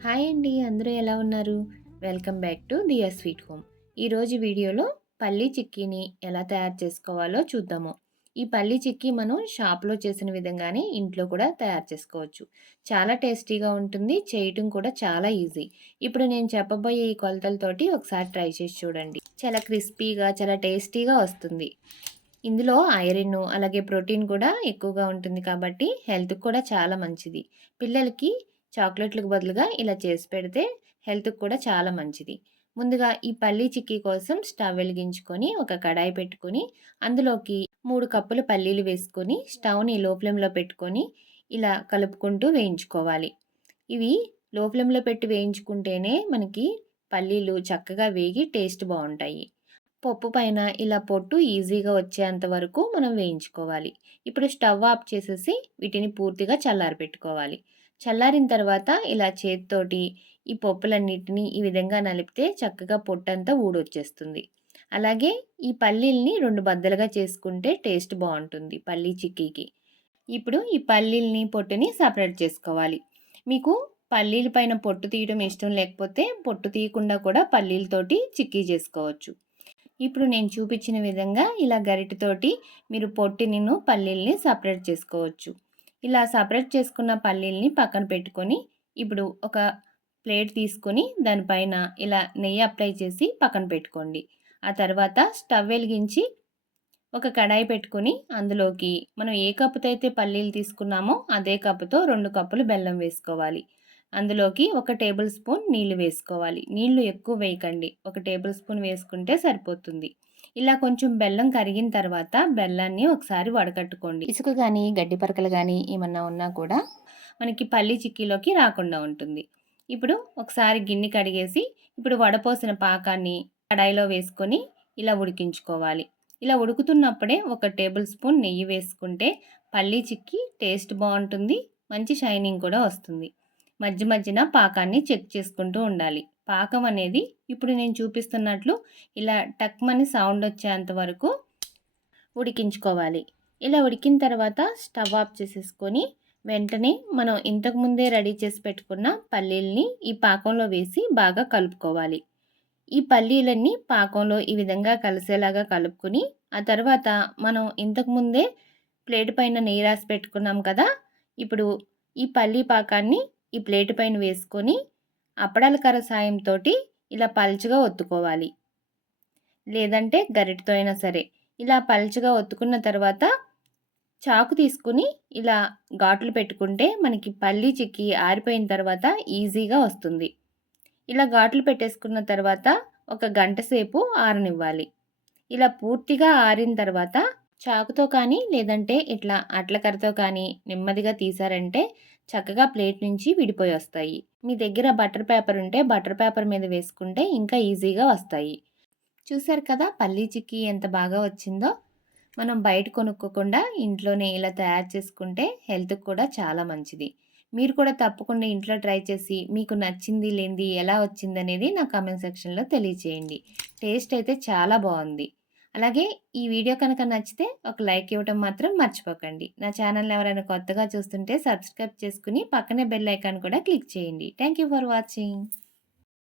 Hi అండి. అందరూ ఎలా ఉన్నారు? Welcome back to Diya sweet home. ఈరోజు వీడియోలో పల్లీ చిక్కీని ఎలా తయారు చేసుకోవాలో చూద్దాము. ఈ పల్లీ చిక్కీ మనం షాప్‌లో చేసిన విధంగానే ఇంట్లో కూడా తయారు చేసుకోవచ్చు. చాలా టేస్టీగా ఉంటుంది. చేయటం కూడా చాలా ఈజీ. ఇప్పుడు నేను చెప్పబోయే ఈ కొలతలతోటి ఒకసారి ట్రై చేసి చూడండి. చాలా క్రిస్పీగా, చాలా టేస్టీగా వస్తుంది. ఇందులో ఐరన్ అలాగే ప్రోటీన్ కూడా ఎక్కువగా ఉంటుంది కాబట్టి హెల్త్‌కి కూడా చాలా మంచిది. పిల్లలకి చాక్లెట్‌లకు బదులుగా ఇలా చేసి పెడితే హెల్త్‌కి కూడా చాలా మంచిది. ముందుగా ఈ పల్లీ చిక్కీ కోసం స్టవ్ వెలిగించుకొని ఒక కడాయి పెట్టుకొని అందులోకి 3 కప్పులు పల్లీలు వేసుకొని స్టవ్‌ని లో ఫ్లేమ్‌లో పెట్టుకొని ఇలా కలుపుకుంటూ వేయించుకోవాలి. ఇవి లో ఫ్లేమ్‌లో పెట్టి వేయించుకుంటేనే మనకి పల్లీలు చక్కగా వేగి టేస్ట్ బావుంటాయి. పప్పు పైన ఇలా పొట్టు ఈజీగా వచ్చేంత వరకు మనం వేయించుకోవాలి. ఇప్పుడు స్టవ్ ఆఫ్ చేసేసి వీటిని పూర్తిగా చల్లారబెట్టుకోవాలి. చల్లారిన తర్వాత ఇలా చేత్తోటి ఈ పప్పులన్నిటిని ఈ విధంగా నలిపితే చక్కగా పొట్టంతా ఊడొచ్చేస్తుంది. అలాగే ఈ పల్లీల్ని 2 బద్దలుగా చేసుకుంటే టేస్ట్ బావుంటుంది పల్లీ చిక్కీకి. ఇప్పుడు ఈ పల్లీల్ని, పొట్టుని సెపరేట్ చేసుకోవాలి. మీకు పల్లీల పైన పొట్టు తీయడం ఇష్టం లేకపోతే పొట్టు తీయకుండా కూడా పల్లీలతోటి చిక్కీ చేసుకోవచ్చు. ఇప్పుడు నేను చూపించిన విధంగా ఇలా గరిటెతోటి మీరు పొట్టినిను పల్లీల్ని సపరేట్ చేసుకోవచ్చు. ఇలా సపరేట్ చేసుకున్న పల్లీల్ని పక్కన పెట్టుకొని ఇప్పుడు ఒక ప్లేట్ తీసుకొని దానిపైన ఇలా నెయ్యి అప్లై చేసి పక్కన పెట్టుకోండి. ఆ తర్వాత స్టవ్ వెలిగించి ఒక కడాయి పెట్టుకొని అందులోకి మనం ఏ కప్పుతో అయితే పల్లీలు తీసుకున్నామో అదే కప్పుతో 2 కప్పులు బెల్లం వేసుకోవాలి. అందులోకి ఒక టేబుల్ స్పూన్ నీళ్లు వేసుకోవాలి. నీళ్లు ఎక్కువ వేయకండి. ఒక టేబుల్ స్పూన్ వేసుకుంటే సరిపోతుంది. ఇలా కొంచెం బెల్లం కరిగిన తర్వాత బెల్లాన్ని ఒకసారి వడకట్టుకోండి. ఇసుక కానీ గడ్డి పరకలు కానీ ఏమన్నా ఉన్నా కూడా మనకి పల్లి చిక్కీలోకి రాకుండా ఉంటుంది. ఇప్పుడు ఒకసారి గిన్నె కడిగేసి ఇప్పుడు వడపోసిన పాకాన్ని కడాయిలో వేసుకొని ఇలా ఉడికించుకోవాలి. ఇలా ఉడుకుతున్నప్పుడే ఒక టేబుల్ స్పూన్ నెయ్యి వేసుకుంటే పల్లీ చిక్కీ టేస్ట్ బాగుంటుంది. మంచి షైనింగ్ కూడా వస్తుంది. మధ్య మధ్యన పాకాన్ని చెక్ చేసుకుంటూ ఉండాలి. పాకం అనేది ఇప్పుడు నేను చూపిస్తున్నట్లు ఇలా టక్మని సౌండ్ వచ్చేంత వరకు ఉడికించుకోవాలి. ఇలా ఉడికిన తర్వాత స్టవ్ ఆఫ్ చేసేసుకొని వెంటనే మనం ఇంతకుముందే రెడీ చేసి పెట్టుకున్న పల్లీల్ని ఈ పాకంలో వేసి బాగా కలుపుకోవాలి. ఈ పల్లీలన్నీ పాకంలో ఈ విధంగా కలిసేలాగా కలుపుకొని ఆ తర్వాత మనం ఇంతకుముందే ప్లేట్ పైన నెయ్యి రాసి పెట్టుకున్నాం కదా. ఇప్పుడు ఈ పల్లీ పాకాన్ని ఈ ప్లేట్ పైన వేసుకొని అప్పడాల కర్ర సాయంతో ఇలా పల్చగా ఒత్తుకోవాలి. లేదంటే గరిటెతో అయినా సరే. ఇలా పల్చగా ఒత్తుకున్న తర్వాత చాకు తీసుకుని ఇలా ఘాట్లు పెట్టుకుంటే మనకి పల్లీ చిక్కీ ఆరిపోయిన తర్వాత ఈజీగా వస్తుంది. ఇలా ఘాట్లు పెట్టేసుకున్న తర్వాత ఒక గంట సేపు ఆరనివ్వాలి. ఇలా పూర్తిగా ఆరిన తర్వాత చాకుతో కానీ లేదంటే ఇట్లా అట్లకర్రతో కానీ నెమ్మదిగా తీసారంటే చక్కగా ప్లేట్ నుంచి విడిపోయి వస్తాయి. మీ దగ్గర బటర్ పేపర్ ఉంటే బటర్ పేపర్ మీద వేసుకుంటే ఇంకా ఈజీగా వస్తాయి. చూసారు కదా పల్లీ చిక్కీ ఎంత బాగా వచ్చిందో. మనం బయట కొనుక్కోకుండా ఇంట్లోనే ఇలా తయారు చేసుకుంటే హెల్త్‌కి కూడా చాలా మంచిది. మీరు కూడా తప్పకుండా ఇంట్లో ట్రై చేసి మీకు నచ్చింది లేనిది ఎలా వచ్చిందనేది నా కామెంట్ సెక్షన్‌లో తెలియచేయండి. టేస్ట్ అయితే చాలా బావుంది. అలాగే ఈ వీడియో కనుక నచ్చితే ఒక లైక్ ఇవ్వటం మాత్రం మర్చిపోకండి. నా ఛానల్‌ని ఎవరైనా కొత్తగా చూస్తుంటే సబ్స్క్రైబ్ చేసుకొని పక్కనే బెల్ ఐకాన్ కూడా క్లిక్ చేయండి. Thank you for watching.